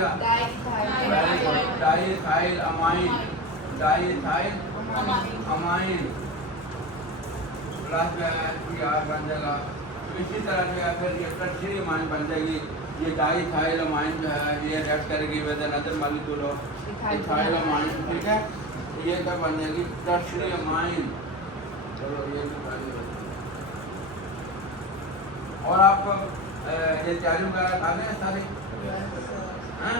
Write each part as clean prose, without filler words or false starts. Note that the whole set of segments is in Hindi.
जाएगा? Very good, diethyl amine, diethyl amine plus जो है PR बन जाएगा। तो इसी तरह जो है फिर ये टर्शियरी अमाइन बन जाएगी। ये डाइइथाइल अमाइन जो है ये रिएक्ट करेगी with another molecule of ethyl amine, ठीक है। ये क्या बन जाएगी? Tertiary amine. चलो ये और आप ये तैयारी वगैरह खा लें सारी? हाँ?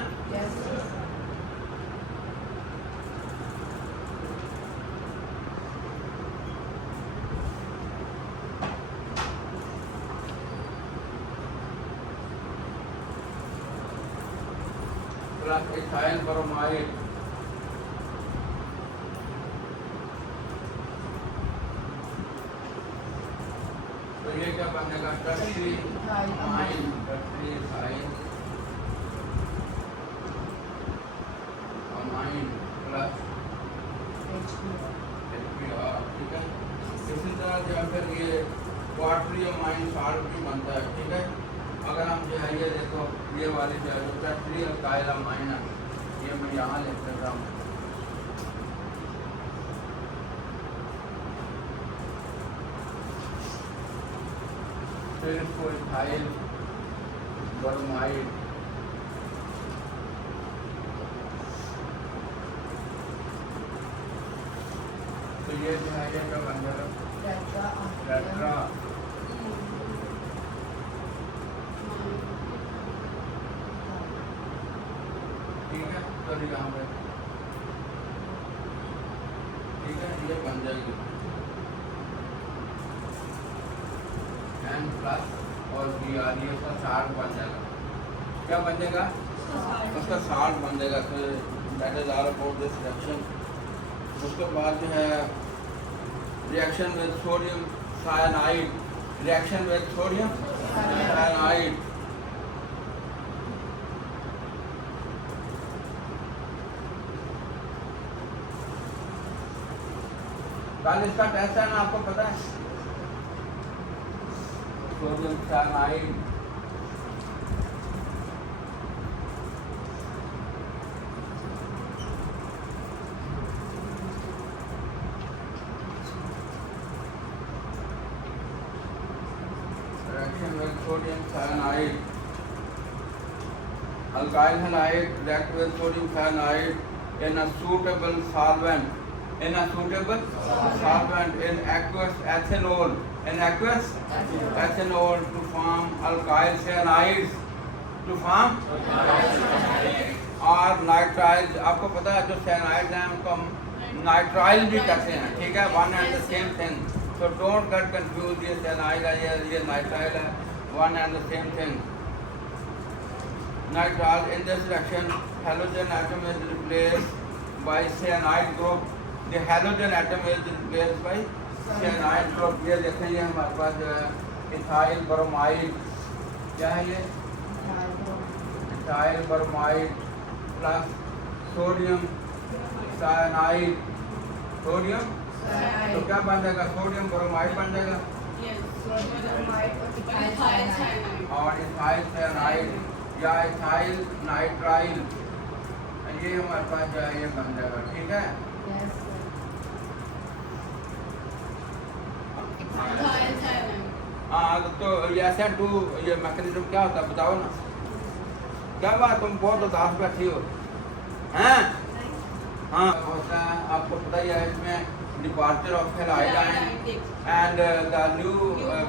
प्लस इथाइल ब्रोमाइड, तो ये क्या बनेगा? Tertiary amine, tertiary ethyl amine plus HBr, ठीक है। इसी तरह जो फिर ये क्वार्टरी अमाइन साल्ट भी बनता है, ठीक है। अगर हम जो है ये देखो ये वाली जो है टर्शियरी अल्काइल अमाइन है, ये मैं यहाँ लिख देता हूँ। फिर इसको इथाइल ब्रोमाइड, तो ये जो है ये क्या बन जाएगा? टेट्रा ठीक है। तो यहाँ पे ठीक है ये बन जाएगी N प्लस और Br, ये उसका साल्ट बन जाएगा। क्या बन जाएगा? उसका साल्ट बन जाएगा। तो that is all about this reaction. उसके बाद जो है reaction with sodium cyanide, reaction with sodium cyanide, कल इसका टेस्ट है ना, आपको पता है? Sodium cyanide reaction with sodium cyanide, alkyl halide react with sodium cyanide in a suitable solvent, in a suitable solvent in aqueous ethanol, in aqueous ethanol to form alkyl cyanides, to form और नाइट्राइल। आपको पता है जो साइनाइड हैं उनको हम नाइट्राइल भी कहते हैं, ठीक है। One and the same thing, so don't get confused, ये cyanide है ये nitrile है, one and the same thing. Nitrile, in this reaction halogen atom is replaced by cyanide group, the halogen atom is replaced by cyanide group। ये देखें ये हमारे पास जो है इथाइल ब्रोमाइड, क्या है ये? Ethyl bromide plus sodium cyanide, sodium तो क्या बन जाएगा? सोडियम ब्रोमाइड बन जाएगा और इथाइल साइनाइड या इथाइल नाइट्राइल, ये हमारे पास जो है ये बन जाएगा, ठीक है। हाँ तो ऐसा टू ये मैकेनिज्म क्या होता है बताओ ना? क्या बात, तुम बहुत उदास बैठी हो हैं? हाँ होता है, आपको पता ही है इसमें departure of halide ion and the new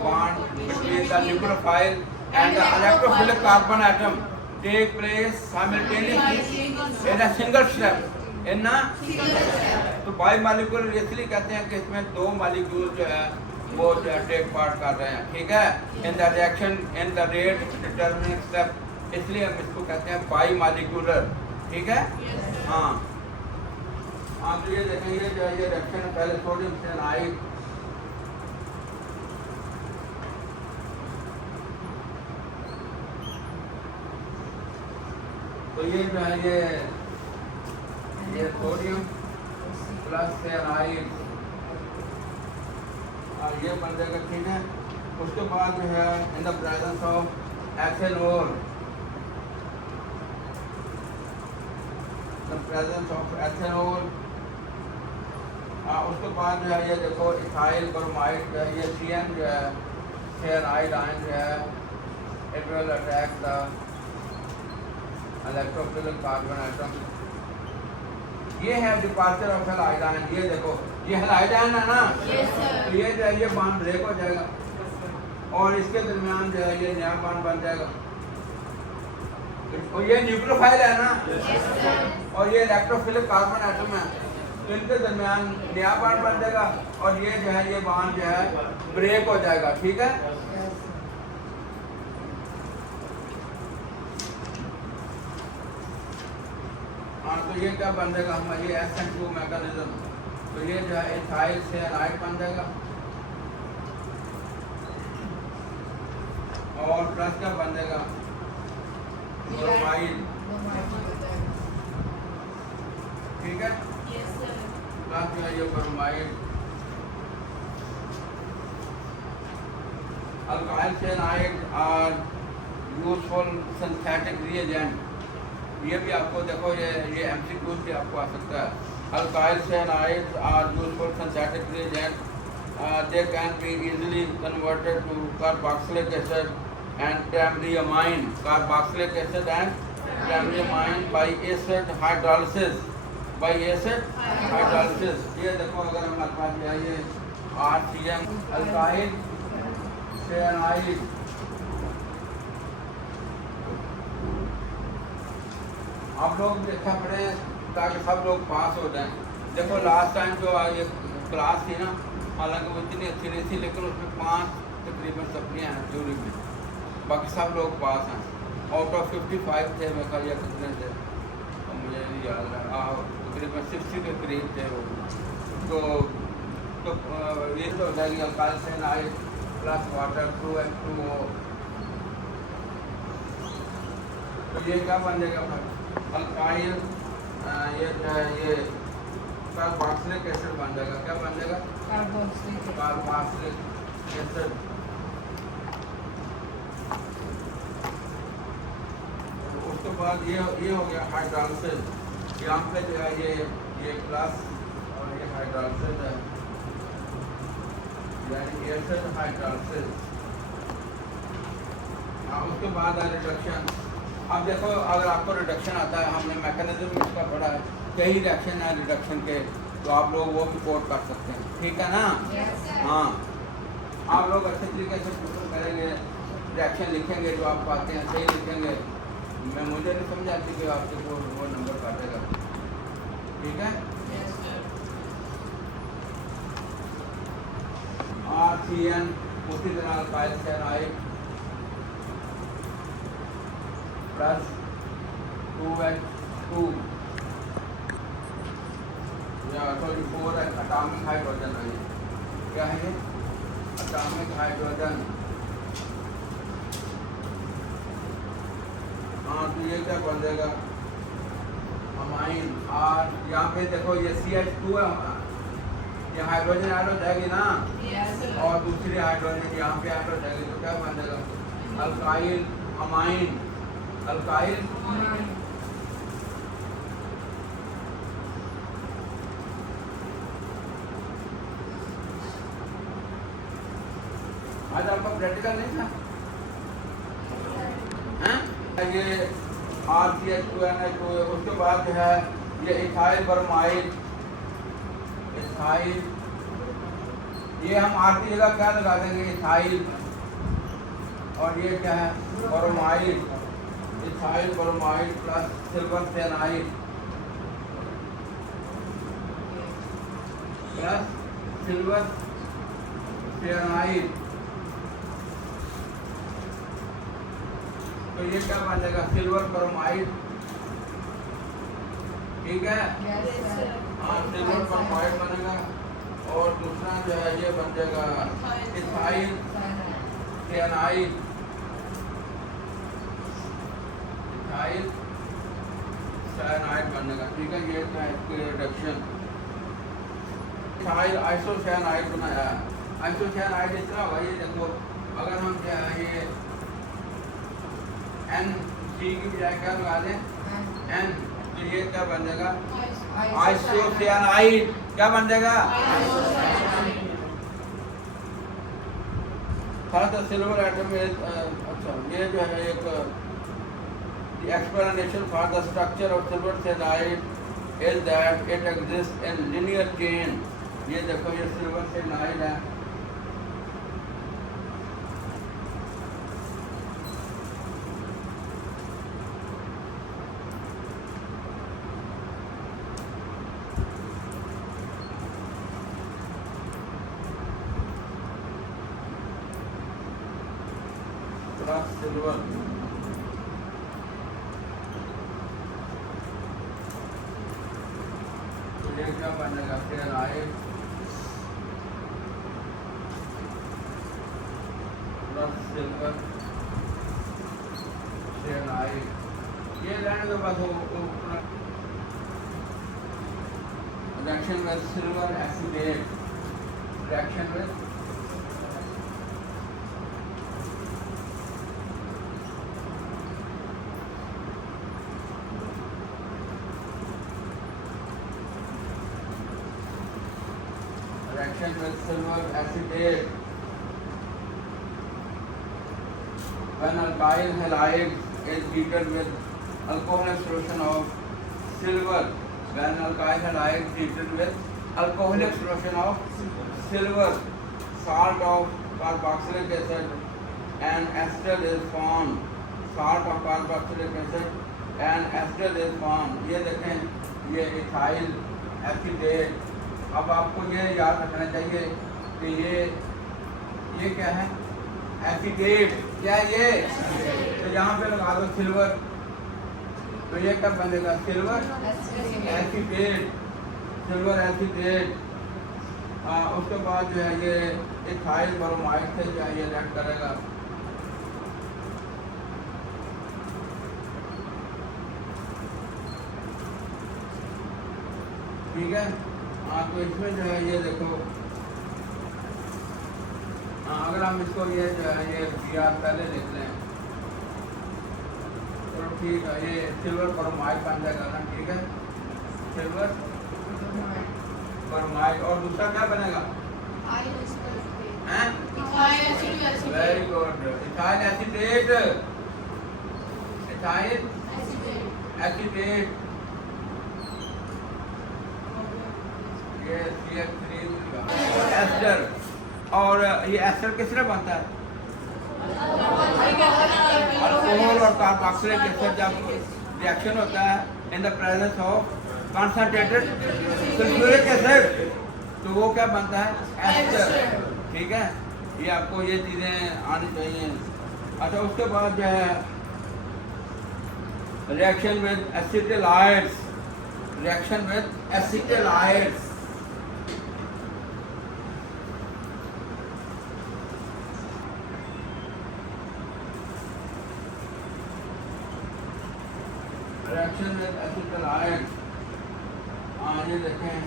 bond between the nucleophile and the electrophilic carbon atom take place simultaneously in a single step, in a तो बायोमॉलिक्यूलर इसलिए कहते हैं कि इसमें दो मॉलिक्यूल जो है वो टेक पार्ट कर रहे हैं, ठीक है। In the reaction in the rate determining step, इसलिए हम इसको कहते हैं बायोमॉलिक्यूलर, ठीक है। हाँ आप ये देखेंगे जो ये रिएक्शन पहले सोडियम साइनाइड तो ये जो है ये सोडियम प्लस साइनाइड और ये बन जाएगा, ठीक है। उसके बाद जो है in the presence of ethanol presence of ethanol. उसके बाद जो है ये देखो इथाइल ब्रोमाइड, ये CN जो है साइनाइड आयन जो है it will attack the electrophilic carbon atom. ये है डिपार्चर ऑफ हैलाइड आयन। ये देखो ये हैलाइड आयन है ना, तो ये जो है ये बॉन्ड ब्रेक हो जाएगा और इसके दरमियान जो है ये नया बॉन्ड बन जाएगा। और ये न्यूक्लियोफाइल है ना, और ये इलेक्ट्रोफिलिक कार्बन एटम है, तो इनके दरमियान नया बॉन्ड बन जाएगा और ये जो है ये बॉन्ड जो है ब्रेक हो जाएगा। ठीक है, हाँ, तो ये क्या बन जाएगा हमारा ये SN2 मैकेनिज्म। तो ये जो है इथाइल साइनाइड बन जाएगा और प्लस क्या बन जाएगा ब्रोमाइड। ठीक है, प्लस जो है ये bromide. Alkyl cyanide are useful synthetic reagent. ये भी आपको देखो ये MCQ से आपको आ सकता है। Alkyl cyanides are useful synthetic reagent. They can be easily converted to carboxylic acid and trimeriamine, carboxylic acid and trimeriamine by acid hydrolysis, by acid hydrolysis। ये देखो अगर हमारे पास ये RCN अल्काइल साइनाइड, आप लोग देखा पड़े ताकि सब लोग पास हो जाएं। देखो लास्ट टाइम जो ये क्लास थी ना, हालांकि वो इतनी अच्छी नहीं थी, लेकिन उसमें 5 तकरीबन सप्लियाँ हैं थ्योरी में, बाकी सब लोग पास हैं। आउट ऑफ 55 थे मैं कहा, या कितने थे तो मुझे नहीं याद रहा, तकरीबन 60 के करीब थे वो। तो ये तो हो जाएगी alkyl cyanide plus water 2H2O। तो ये क्या बन जाएगा फिर अल्काइल, ये जो है ये कार्बोक्सिलिक एसिड बन जाएगा। क्या बन जाएगा कार्बोक्सिलिक एसिड। उसके बाद ये हो गया हाइड्रोलिसिस। यहाँ पे जो है ये प्लस और ये हाइड्रोलिसिस है, यानी एसिड हाइड्रोलिसिस। उसके बाद है रिडक्शन। अब देखो अगर आपको रिडक्शन आता है, हमने मैकेनिज्म इसका पढ़ा है, कई रिएक्शन है रिडक्शन के, तो आप लोग वो भी कोट कर सकते हैं। ठीक है ना? हाँ, आप लोग अच्छे तरीके से प्रिपेयर करेंगे, रिएक्शन लिखेंगे जो आप पाते हैं सही लिखेंगे। मैं मुझे नहीं समझ आती कि आपके वो नंबर काटेगा। ठीक है, RCN उसी तरह अल्काइल साइनाइड प्लस 2H2 या सॉरी 4 एटॉमिक हाइड्रोजन है। क्या है ये? Atomic hydrogen. हाँ, तो ये क्या बन जाएगा अमाइन। और यहाँ पे देखो ये CH2 है, ये हाइड्रोजन ऐड हो जाएगी ना, और दूसरी हाइड्रोजन यहाँ पे ऐड हो जाएगी, तो क्या बन जाएगा अल्काइल अमाइन। अल्काइल आज आपका प्रैक्टिकल नहीं था हैं? ये RCH2NH2। उसके बाद जो है ये इथाइल ब्रोमाइड। इथाइल, ये हम R की जगह क्या लगा देंगे इथाइल, और ये क्या है bromide. Ethyl bromide plus silver cyanide plus silver cyanide. तो ये क्या बन जाएगा सिल्वर ब्रोमाइड। ठीक है, हाँ, सिल्वर ब्रोमाइड बनेगा। और दूसरा जो है ये बन जाएगा इथाइल साइनाइड। इथाइल साइनाइड बनेगा। ठीक है, ये क्या है इसकी रिडक्शन। इथाइल आइसोसाइनाइड बनाया। आइसोसाइनाइड इस तरह होगा, ये देखो अगर हम क्या है ये NC की बजाय क्या लगा दें N, तो तो ये क्या बन जाएगा? आइसोसियानाइड। क्या बन जाएगा? सिल्वर एटम इज अच्छा, ये जो है एक explanation for the structure of silver cyanide is that it exists in linear chain। ये देखो ये सिल्वर cyanide है, प्लस सिल्वर। ये क्या बनेगा? cyanide plus silver cyanide। ये रहने के बाद reaction with silver acetate, reaction with reaction with silver acetate when alkyl halide is treated with alcoholic solution of silver, when alkyl halide treated with alcoholic solution of silver, salt of carboxylic acid and acetate is formed, salt of carboxylic acid and acetate is formed। ये देखें ये ethyl acetate। अब आपको ये याद रखना चाहिए कि ये क्या है? एसिडेट। क्या है ये? तो यहाँ पे लगा दो सिल्वर, तो ये क्या बनेगा? Silver acetate, silver acetate. उसके बाद जो है ये इथाइल ब्रोमाइड से जो है ये रिएक्ट करेगा। ठीक है। तो इसमें जो है ये देखो, अगर हम इसको ये जो है ये याद पहले लिख लें तो ठीक है, ये सिल्वर ब्रोमाइड बन जाएगा ना। ठीक है, सिल्वर ब्रोमाइड। और दूसरा क्या बनेगा? Very good, ethyl acetate, ethyl acetate. Ester. और ये एस्टर किस तरह बनता है? अल्कोहल और कार्बोक्सिलिक एसिड जब रिएक्शन होता है in the presence of concentrated sulphuric acid, तो वो क्या बनता है? एस्टर। ठीक है, ये आपको ये चीज़ें आनी चाहिए। अच्छा, उसके बाद जो है reaction with acetylides, reaction with acetylides. Reaction with acetylides, ये देखें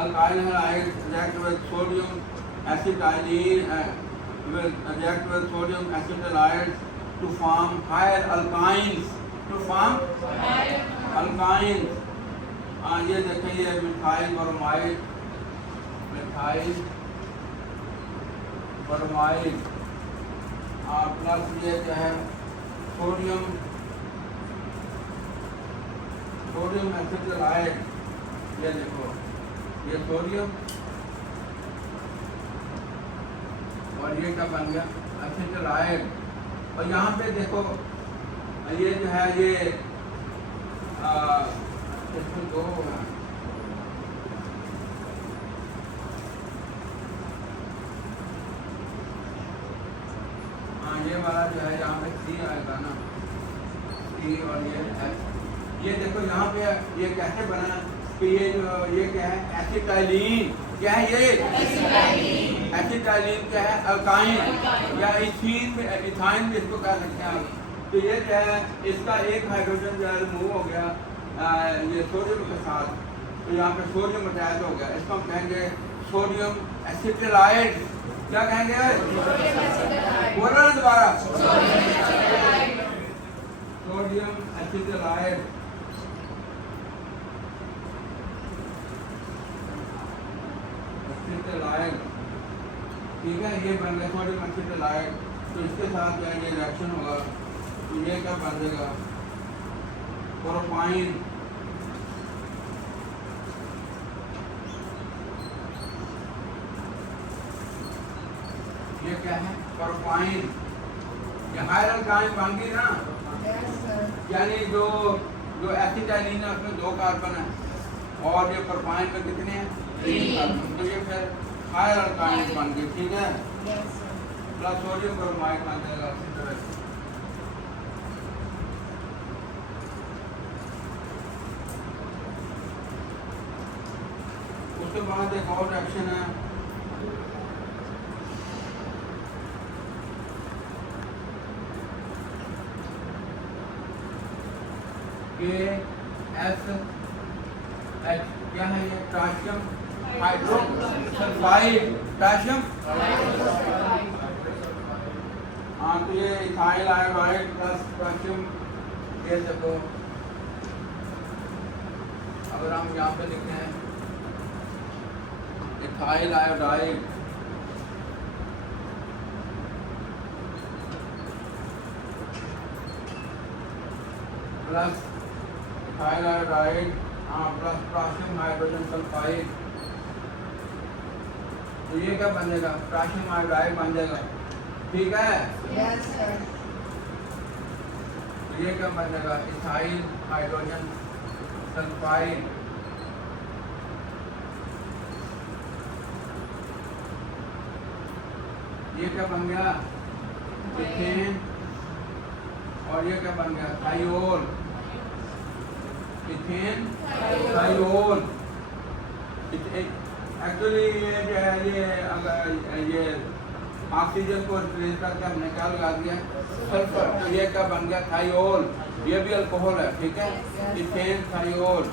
alkyl halide react with sodium acetylene, react with sodium acetylides to form higher alkynes, to form alkynes। ये देखें ये methyl bromide, methyl bromide plus ये जो है सोडियम, सोडियम एसिटाइलाइड। ये देखो ये सोडियम और ये क्या बन गया? एसिटाइलाइड। और यहाँ पे देखो ये जो है ये इसमें दो है, ये वाला जो है यहाँ पे सी आएगा ना, सी और ये एच। ये देखो यहाँ पे ये कैसे बना कि ये जो ये क्या है? एसिटाइलीन। क्या है ये? एसिटाइलीन क्या है? अल्काइन या इथीन में, इथाइन भी इसको कह सकते हैं आप। तो ये क्या है? इसका एक हाइड्रोजन जो है रिमूव हो गया ये सोडियम के साथ, तो यहाँ पे सोडियम अटैच हो गया। इसको हम कहेंगे सोडियम एसिटाइलाइड। क्या कहेंगे? बोलो ना दोबारा, सोडियम एसिटाइलाइड। एसिटाइलाइड, ठीक है, ये बन गया सोडियम एसिटाइलाइड। तो इसके साथ जो है ये रिएक्शन होगा, तो ये क्या बन जाएगा, प्रोपाइन, ये क्या है, प्रोपाइन। ये हायर अल्काइन बन गई ना, यानी जो जो एसिटाइलिन है उसमें 2 कार्बन है और ये प्रोपाइन में कितने हैं, 3 कार्बन। तो ये फिर हायर अल्काइन बन गई, ठीक है। प्लस सोडियम ब्रोमाइड बन जाएगा इसी तरह से। उसके बाद एक और रिएक्शन है, KSH, क्या है ये, पोटेशियम हाइड्रोसल्फाइड, पोटेशियम। हाँ, तो ये इथाइल आयोडाइड प्लस पोटेशियम, ये देखो अगर हम यहाँ पे लिखते हैं ethyl iodide plus ethyl iodide, हाँ, प्लस पोटेशियम हाइड्रोजन सल्फाइड, तो ये क्या बन जाएगा, पोटेशियम आयोडाइड बन जाएगा, ठीक है। Yes, sir. तो ये क्या बन जाएगा, इथाइल हाइड्रोजन सल्फाइड, ये क्या बन गया, इथेन, और ये क्या बन गया, थाइयोल, इथेन थाइयोल। एक्चुअली ये जो है ये अगर ये ऑक्सीजन को रिप्लेस करके हमने क्या लगा दिया, सल्फर, तो ये क्या बन गया, थाइयोल। ये भी अल्कोहल है, ठीक है, इथेन थाइयोल।